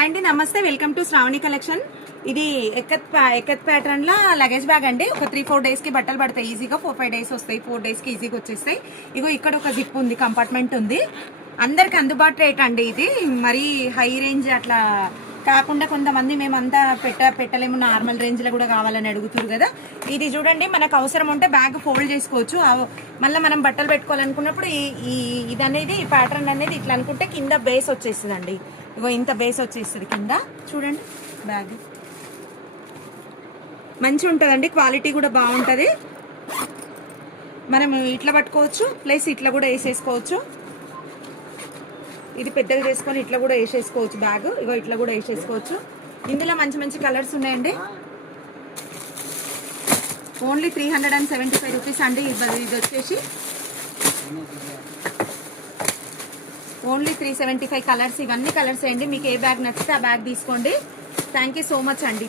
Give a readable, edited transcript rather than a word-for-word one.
Hi అండి, నమస్తే. Welcome to Shravani collection. ఇది ఎక్కత్ ప్యాటర్న్ లో లగేజ్ బ్యాగ్ అండి. ఒక 3-4 డేస్ కి బట్టలు పడతాయి ఈజీగా. 4-5 డేస్ వస్తాయి. 4 డేస్ కి ఈజీగా వచ్చేస్తాయి. ఇగో ఇక్కడ ఒక జిప్ ఉంది, కంపార్ట్మెంట్ ఉంది. అందరికి అందుబాటు రేట్ అండి. ఇది మరీ హై రేంజ్ అట్లా కాకుండా కొంతమంది మేమంతా పెట్టలేము, నార్మల్ రేంజ్ లో కూడా కావాలని అడుగుతారు కదా. ఇది చూడండి, మనకు అవసరం ఉంటే బ్యాగ్ ఫోల్డ్ చేసుకోవచ్చు. మళ్ళీ మనం బట్టలు పెట్టుకోవాలనుకున్నప్పుడు ఇది అనేది ప్యాటర్న్ అనేది ఇట్లా అనుకుంటే కింద బేస్ వచ్చేస్తుంది అండి. ఇగో ఇంత బేస్ వచ్చేస్తుంది కింద. చూడండి, బ్యాగ్ మంచి ఉంటుందండి, క్వాలిటీ కూడా బాగుంటుంది. మనం ఇట్లా పట్టుకోవచ్చు, ప్లస్ ఇట్లా కూడా వేసేసుకోవచ్చు. ఇది పెద్దగా చేసుకొని ఇట్లా కూడా వేసేసుకోవచ్చు బ్యాగ్. ఇగో ఇట్లా కూడా వేసేసుకోవచ్చు. ఇందులో మంచి మంచి కలర్స్ ఉన్నాయండి. ఓన్లీ 375 రూపీస్ అండి. ఇది వచ్చేసి ఓన్లీ 375 కలర్స్. ఇవన్నీ కలర్స్ అండి. మీకు ఏ బ్యాగ్ నచ్చితే ఆ బ్యాగ్ తీసుకోండి. థ్యాంక్ యూ సో మచ్ అండి.